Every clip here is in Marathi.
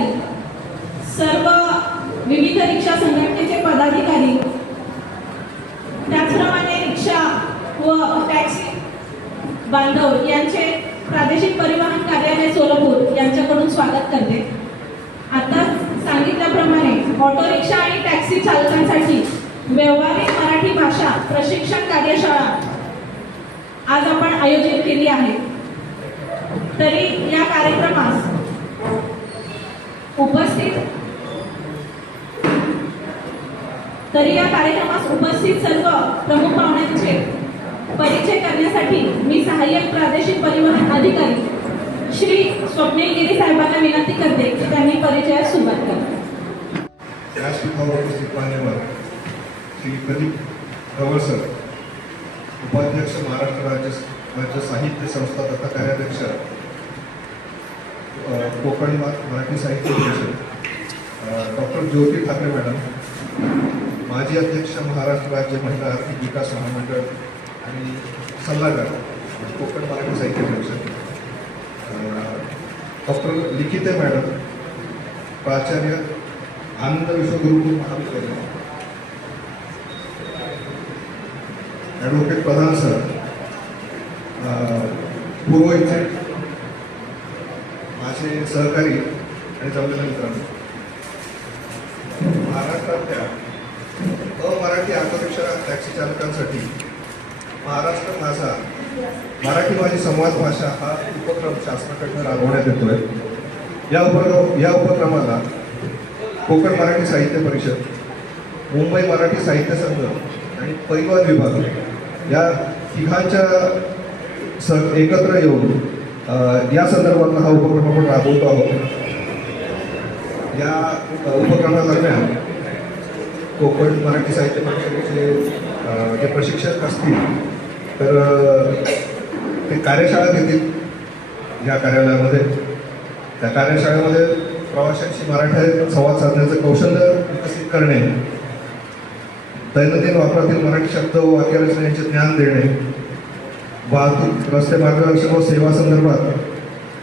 अधिकारी, सर्व विविध रिक्षा संघटनेचे पदाधिकारी, त्याचप्रमाणे रिक्षा व टॅक्सी बांधव यांचे प्रादेशिक परिवहन कार्यालय सोलापूर यांच्याकडून स्वागत करते. आता सांगितल्याप्रमाणे ऑटो रिक्षा आणि टॅक्सी चालकांसाठी व्यवहारिक मराठी भाषा प्रशिक्षण कार्यशाळा आज आपण आयोजित केली आहे. तरी या कार्यक्रमास उपस्थित सर्व प्रमुख पाहुण्यांचे परिचय करण्यासाठी मी सहाय्यक प्रादेशिक परिवहन अधिकारी श्री स्वप्नील गिरी साहेबांना विनंती करते की त्यांनी परिचयास सुरुवात करावी. व्यासपीठावर उपस्थित मान्यवर श्री प्रदीप गवळसर, उपाध्यक्ष महाराष्ट्र राज्य साहित्य संस्था तथा कार्याध्यक्ष कोकण मराठी साहित्य परिषद, डॉक्टर ज्योती ठाकरे मॅडम, माजी अध्यक्ष महाराष्ट्र राज्य महिला आर्थिक विकास महामंडळ आणि सल्लागार कोकण मराठी साहित्य परिषद, डॉक्टर लिखिते मॅडम, प्राचार्य आनंद विश्वगुरुकुल महाविद्यालय, ॲडव्होकेट प्रधान सर, पूर्व इथे माझे सहकारी आणि जमलेल्या मित्रांनो, महाराष्ट्रातल्या अमराठी ऑटोरिक्षा टॅक्सी चालकांसाठी महाराष्ट्र माझा मराठी माझी संवाद भाषा हा उपक्रम शासनाकडून राबवण्यात येतोय. या उपक्रमाला कोकण मराठी साहित्य परिषद, मुंबई मराठी साहित्य संघ आणि परिवहन विभाग या तिघांच्या एकत्र येऊन या संदर्भातला हा उपक्रम आपण राबवतो आहोत. या उपक्रमादरम्यान कोकण मराठी साहित्य परिषदेचे जे प्रशिक्षक असतील तर ते कार्यशाळा घेतील या कार्यालयामध्ये. त्या कार्यशाळेमध्ये प्रवाशांशी मराठी संवाद साधण्याचं कौशल्य विकसित करणे, दैनंदिन वापरातील मराठी शब्द व वाक्यरचना यांचे ज्ञान देणे, वाहतूक, रस्ते मार्गदर्शन व सेवा संदर्भात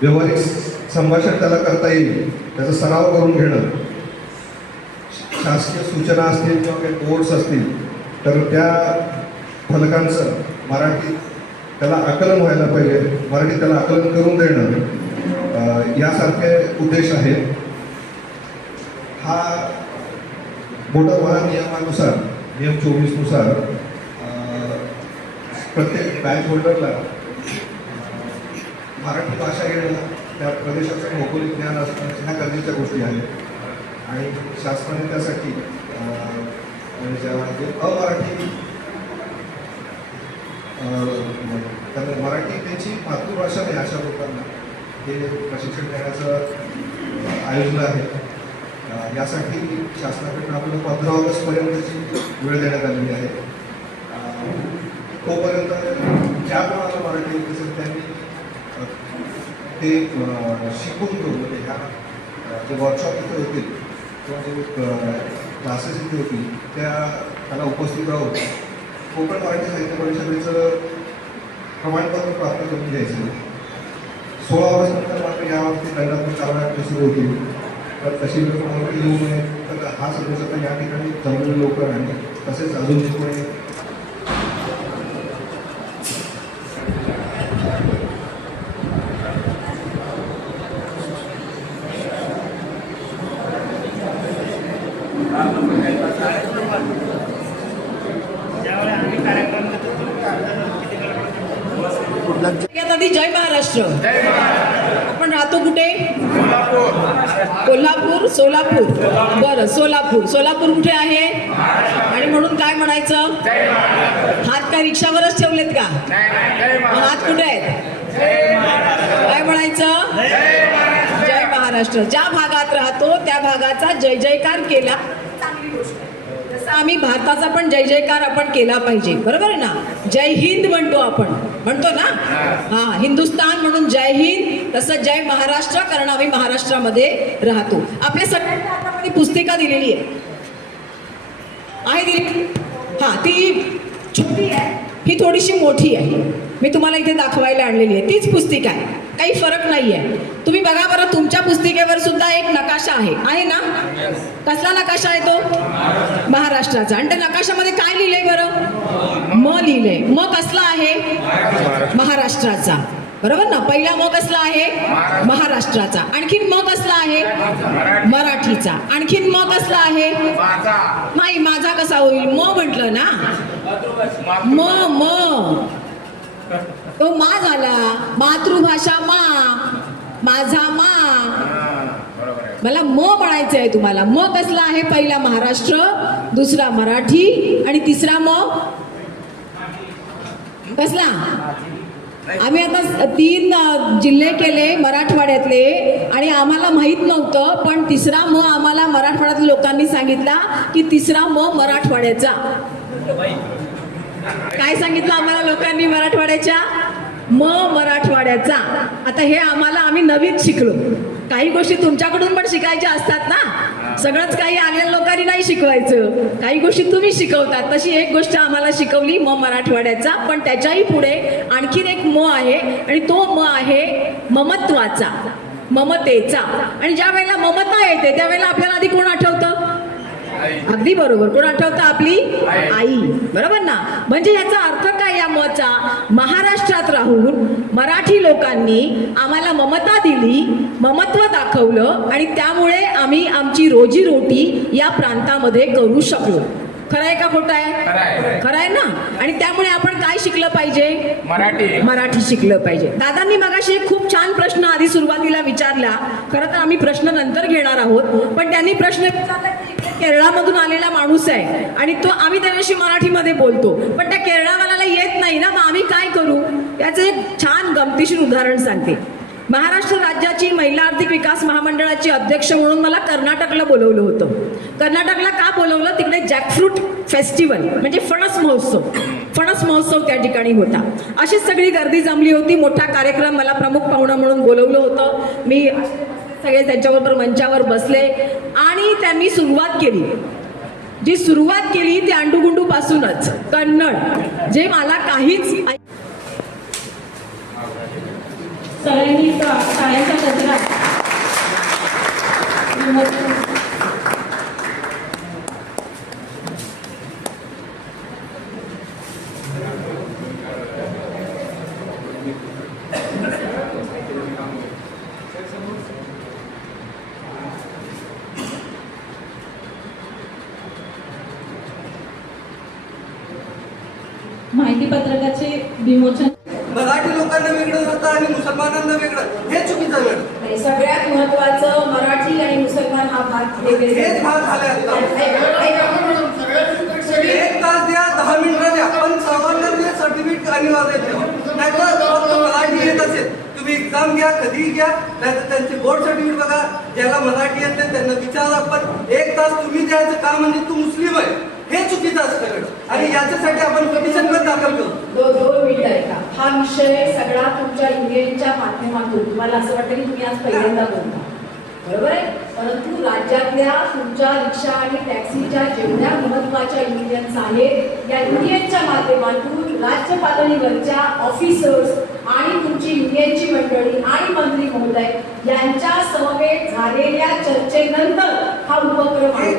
व्यावहारिक संभाषण त्याला करता येईल त्याचा सराव करून घेणं, शासकीय सूचना असतील किंवा काही बोर्ड्स असतील तर त्या फलकांचं मराठी त्याला आकलन व्हायला पाहिजे, मराठी त्याला आकलन करून देणं यासारखे उद्देश आहेत. हा मोटर वाहन नियमानुसार नियम 24नुसार प्रत्येक बॅच होल्डरला मराठी भाषा येणं, त्या प्रदेशाचं भौगोलिक ज्ञान असणं ह्या गरजेच्या गोष्टी आहेत. आणि शासनाने त्यासाठी म्हणजे अमराठी त्यांना मराठी त्यांची मातृभाषा नाही अशा लोकांना हे प्रशिक्षण देण्याचं आयोजन आहे. यासाठी शासनाकडून आपल्याला 15 ऑगस्टपर्यंतची वेळ देण्यात आलेली आहे. तोपर्यंत ज्या कोणाला मराठी येत असेल त्यांनी ते शिकून घेऊन म्हणजे ह्या जे वर्कशॉप इथे होतील किंवा जे क्लासेस इथे होतील त्याला उपस्थित राहून कोकण मराठी साहित्य परिषदेचं प्रमाणपत्र प्राप्त करून घ्यायचं. 16 ऑगस्टनंतर मात्र याबाबतीत दैनंदिन कारवाया सुरू होतील. तर तशी वेळ कोणाकडे येऊ नये. तर हा संदेश आता या ठिकाणी जमलेले लोक आणि तसेच अजून जे कोणी आधी जय महाराष्ट्र. आपण राहतो कुठे? कोल्हापूर, सोलापूर. बरं, सोलापूर कुठे आहे? आणि म्हणून काय म्हणायचं? हात काय रिक्षावरच ठेवलेत का? हात कुठे आहेत? काय म्हणायचं? जय महाराष्ट्र. ज्या भागात राहतो त्या भागाचा जय जयकार केला चांगली गोष्ट. आम्ही भारताचा पण जय जयकार आपण केला पाहिजे, बरोबर ना? जय हिंद म्हणतो ना. हा, हिंदुस्तान म्हणून जय हिंद, तसं जय महाराष्ट्र, कारण आम्ही महाराष्ट्रामध्ये राहतो. आपल्या सगळ्यांना हातामध्ये पुस्तिका दिलेली आहे दिली. हा, ती छोटी आहे, ही थोडीशी मोठी आहे. मी तुम्हाला इथे दाखवायला आणलेली आहे. तीच पुस्तिका आहे, काही फरक नाही आहे. तुम्ही बघा बरं, तुमच्या पुस्तिकेवर सुद्धा एक नकाशा आहे ना? कसला नकाशा आहे तो? महाराष्ट्राचा. आणि त्या नकाशामध्ये काय लिहिलंय बरं? म लिहिलंय. म कसला आहे? महाराष्ट्राचा. बरोबर ना? पहिला म कसला आहे? महाराष्ट्राचा. आणखीन म कसला आहे? मराठीचा. आणखीन म कसला आहे? नाही, माझा कसा होईल? म म्हटलं ना. म तो मा झाला. मातृभाषा मा, माझा मा. मला म म्हणायचं आहे तुम्हाला. म कसला आहे? पहिला महाराष्ट्र, दुसरा मराठी आणि तिसरा म कसला? आम्ही आता 3 जिल्हे केले मराठवाड्यातले आणि आम्हाला माहित नव्हतं, पण तिसरा म आम्हाला मराठवाड्यातल्या लोकांनी सांगितला की तिसरा म मराठवाड्याचा. काय सांगितलं आम्हाला लोकांनी मराठवाड्याच्या? म मराठवाड्याचा. आता हे आम्ही नवीन शिकलो. काही गोष्टी तुमच्याकडून पण शिकायच्या असतात ना. सगळंच काही आलेल्या लोकांनी नाही शिकवायचं, काही गोष्टी तुम्ही शिकवतात. तशी एक गोष्ट आम्हाला शिकवली म मराठवाड्याचा. पण त्याच्याही पुढे आणखीन एक म आहे आणि तो म आहे ममत्वाचा, ममतेचा. आणि ज्या वेळेला ममता येते त्यावेळेला आपल्याला आधी कोण आठवतं? अगदी बरोबर. कोण आठवतं? आपली आई. बरोबर ना? म्हणजे याचा अर्थ काय या मचा? महाराष्ट्रात राहून मराठी लोकांनी आम्हाला ममता दिली, ममत्व दाखवलं आणि त्यामुळे आम्ही आमची रोजीरोटी या प्रांतामध्ये करू शकलो. खरं आहे का खोटं आहे? खरं आहे ना? आणि त्यामुळे आपण काय शिकलं पाहिजे? मराठी शिकलं पाहिजे. दादांनी मगाशी एक खूप छान प्रश्न आधी सुरुवातीला विचारला. खरं तर आम्ही प्रश्न नंतर घेणार आहोत, पण त्यांनी प्रश्न विचारला की केरळामधून आलेला माणूस आहे आणि आम्ही त्याच्याशी मराठीमध्ये बोलतो, पण त्या केरळावाल्याला येत नाही ना, मग आम्ही काय करू? याचं एक छान गमतीशीर उदाहरण सांगते. महाराष्ट्र राज्याची महिला आर्थिक विकास महामंडळाची अध्यक्ष म्हणून मला कर्नाटकला बोलवलं होतं. कर्नाटकला का बोलवलं? तिकडे जॅकफ्रूट फेस्टिवल म्हणजे फणस महोत्सव त्या ठिकाणी होता. अशीच सगळी गर्दी जमली होती. मोठा कार्यक्रम. मला प्रमुख पाहुणा म्हणून बोलवलं होतं. मी सगळे त्यांच्याबरोबर मंचावर बसले आणि त्यांनी सुरुवात केली. जी सुरुवात केली ती अंडुगुंडू पासूनच कन्नड, जे मला काहीच सगळ्यांनी शाळेचा कचरा माहिती पत्रकाचे विमोचन. मराठी लोकांना वेगळं जातं आणि मुसलमानांना वेगळं, हे चुकीचं वेळ. सगळ्यात महत्वाचं मराठी आणि मुसलमान हा भाग हेच भाग झाले आता. 1 तास द्या, 10 मिनिटं द्या, पण सर्वांना ते सर्टिफिकेट अनिवार्य ठेवा. नाहीतर फक्त मराठी येत असेल, तुम्ही एक्झाम घ्या, कधीही घ्या, नाहीतर त्यांचे बोर्ड सर्टिफिकेट बघा. ज्याला मराठी येते त्यांना विचारा, पण 1 तास तुम्ही द्यायचं का? म्हणजे तू मुस्लिम आहे, हे चुकीचं असतं. आणि याच्यासाठी आपण पिटिशन पण दाखल करू. 2 मिनिट आहे का? हा विषय सगळा तुमच्या युनियनच्या माध्यमातून तुम्हाला असं वाटतं की तुम्ही आज पहिल्यांदा बोलता, बरोबर आहे? परंतु राज्यातल्या तुमच्या रिक्षा आणि टॅक्सीच्या जेवढ्या महत्वाच्या युनियन्स आहेत, या युनियनच्या माध्यमातून राज्य पातळीवरच्या ऑफिसर्स आणि तुमची युनियनची मंडळी आणि मंत्री महोदय यांच्या समवेत झालेल्या चर्चेनंतर हा उपक्रम आहे.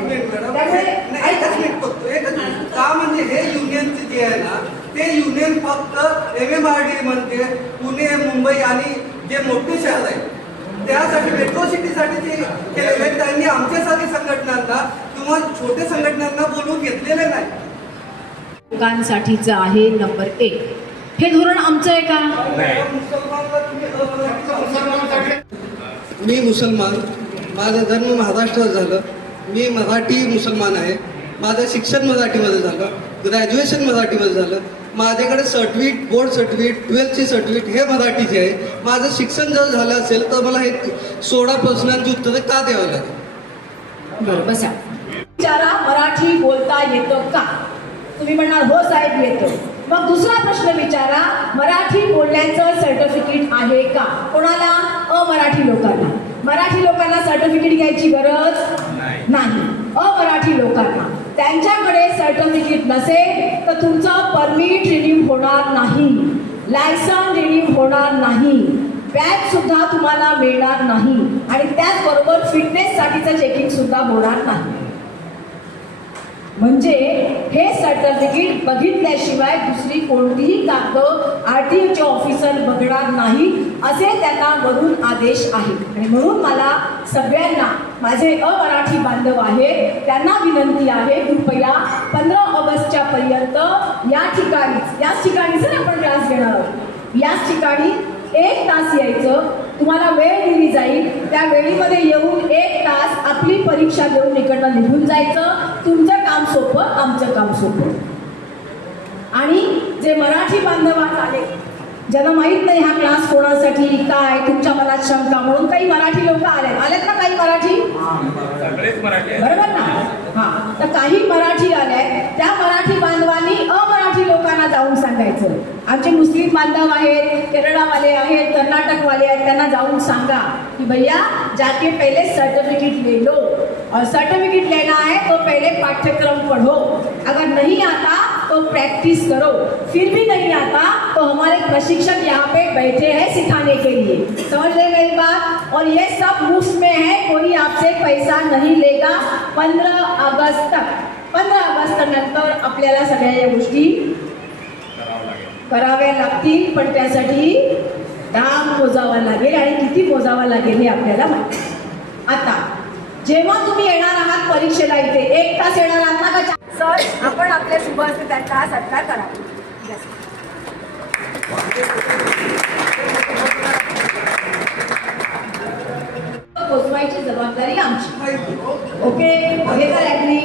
का? म्हणजे हे युनियनचे जे आहे ना, ते युनियन फक्त MMRDA म्हणते, पुणे, मुंबई आणि जे मोठे शहर आहे त्यासाठी, मेट्रो सिटीसाठी ते केलेले. त्यांनी आमच्यासारख्या संघटनांना किंवा छोट्या संघटनांना बोलवून घेतलेले नाही. लोकांसाठीचं आहे नंबर 1. हे धोरण आमचं आहे का? मी मुसलमान, माझा जन्म महाराष्ट्रात झालं, मी मराठी मुसलमान आहे. माझं शिक्षण मराठीमध्ये झालं, ग्रॅज्युएशन मराठीमध्ये झालं. माझ्याकडे certificate, board certificate, 12th certificate हे मराठीचे आहे. माझं शिक्षण जर झालं असेल तर मला हे 16 प्रश्नांची उत्तरं का द्यावं लागेल? बरं, बसा. विचारा, मराठी बोलता येतं का? तुम्ही म्हणणार हो साहेब येतं. मग दुसरा प्रश्न विचारा, मराठी बोलण्याचं सर्टिफिकेट आहे का? कोणाला? अमराठी लोकांना. मराठी लोकांना सर्टिफिकेट घ्यायची गरज नाही. अमराठी लोकांना त्यांच्याकडे सर्टिफिकेट नसेल तर तुमचं परमिट रिन्यू होणार नाही, लायसन रिन्यू होणार नाही, बॅग सुद्धा तुम्हाला मिळणार नाही आणि त्याचबरोबर फिटनेससाठीचं चेकिंग सुद्धा होणार नाही. म्हणजे हे सर्टिफिकेट बघितल्याशिवाय दुसरी कोणतीही कागद RTOचे ऑफिसर बघणार नाही असे त्यांना वरून आदेश आहे. आणि म्हणून मला सगळ्यांना माझे अमराठी बांधव आहेत त्यांना विनंती आहे, कृपया 15 ऑगस्टच्या पर्यंत याच ठिकाणीच आपण क्लास घेणार आहोत. याच ठिकाणी 1 तास यायचं, तुम्हाला वेळ दिली जाईल, त्या वेळेमध्ये येऊन 1 तास आपली परीक्षा देऊन इकडनं निघून जायचं. तुमचं काम सोपं, आमचं काम सोपं. आणि जे मराठी बांधव आले ज्यांना माहित नाही हा क्लास कोणासाठी काय, तुमच्या मनात शंका म्हणून काही मराठी लोक आलेत ना, काही मराठी बरोबर ना, हा, तर काही मराठी आल्यात, त्या मराठी बांधवांनी अमराठी लोकांना जाऊन सांगायचं. आमचे मुस्लिम बांधव आहेत, केरळवाले आहेत, कर्नाटकवाले आहेत, त्यांना जाऊन सांगा कि भैया जाके पहले सर्टिफिकेट ले लो और सर्टिफिकेट लेना है तो पहले पाठ्यक्रम पढ़ो, अगर नहीं आता तो प्रैक्टिस करो, फिर भी नहीं आता तो हमारे प्रशिक्षक यहाँ पे बैठे हैं सिखाने के लिए. समझ रहे मेरी बात? और ये सब मुफ्त में है, कोई आपसे पैसा नहीं लेगा. 15 ऑगस्ट नंतर आपल्याला सगळ्या या गोष्टी कराव्या लागतील, पण त्यासाठी दाम मोजावा लागेल आणि किती मोजावा लागेल हे आपल्याला माहिती. आता जेव्हा तुम्ही येणार आहात परीक्षेला, इथे 1 तास येणार आहात ना का सर, आपण आपल्या शुभ असते त्यांचा सत्कार करा. पोचवायची जबाबदारी आमची. ओके, हे तर ॲग्री.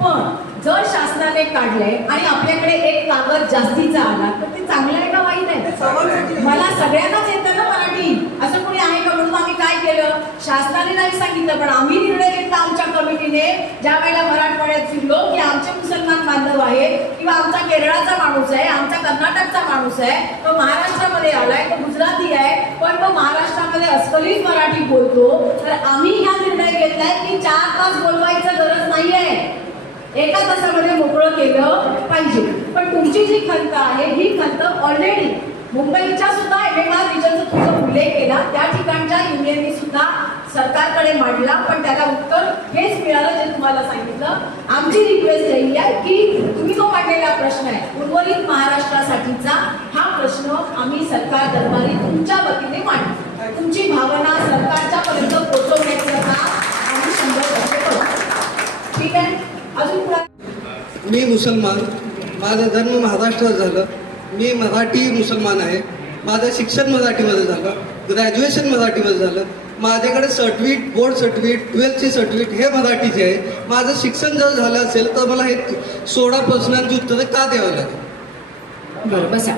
पण जर शासनाने काढलंय आणि आपल्याकडे एक कागद जास्तीचा आला तर ते चांगलं आहे का वाईट आहे? मला सगळ्यांनाच येतं ना मराठी, असं कोणी आहे का? म्हणून आम्ही काय केलं, शासनाने नाही सांगितलं पण आम्ही निर्णय घेतला आमच्या कमिटीने, ज्या वेळेला मराठवाड्यात फिरलो की आमचे मुसलमान बांधव आहेत किंवा आमचा केरळाचा माणूस आहे, आमचा कर्नाटकचा माणूस आहे, तो महाराष्ट्रामध्ये आलाय, तो गुजराती आहे, पण तो महाराष्ट्रामध्ये अस्खलित मराठी बोलतो, तर आम्ही हा निर्णय घेतलाय की 4 तास बोलवायचं गरज नाहीये, 1 तासामध्ये मोकळं केलं पाहिजे. पण तुमची जी खंत आहे ही खंत ऑलरेडी मुंबईच्या सुद्धा MMR रिजनचा तुमचा उल्लेख केला, त्या ठिकाणच्या युनियननी सुद्धा सरकारकडे मांडला, पण त्याला उत्तर हेच मिळालं जे तुम्हाला सांगितलं. आमची रिक्वेस्ट राहिली आहे की तुम्ही जो मांडलेला प्रश्न आहे उर्वरित महाराष्ट्रासाठीचा, हा प्रश्न आम्ही सरकार दरबारी तुमच्या वतीने मांडू. तुमची भावना सरकारच्या पर्यंत पोहोचवण्याचं काम आम्ही 100% करू. ठीक आहे? अजून मी मुसलमान, माझा जन्म महाराष्ट्रात झालं, मी मराठी मुसलमान आहे, माझं शिक्षण मराठीमध्ये झालं, ग्रॅज्युएशन मराठीमध्ये झालं, माझ्याकडे certificate, board certificate, 12th certificate हे मराठीचे आहे. माझं शिक्षण जर झालं असेल तर मला हे 16 प्रश्नांची उत्तरं का द्यावं लागेल? बरं, बसा.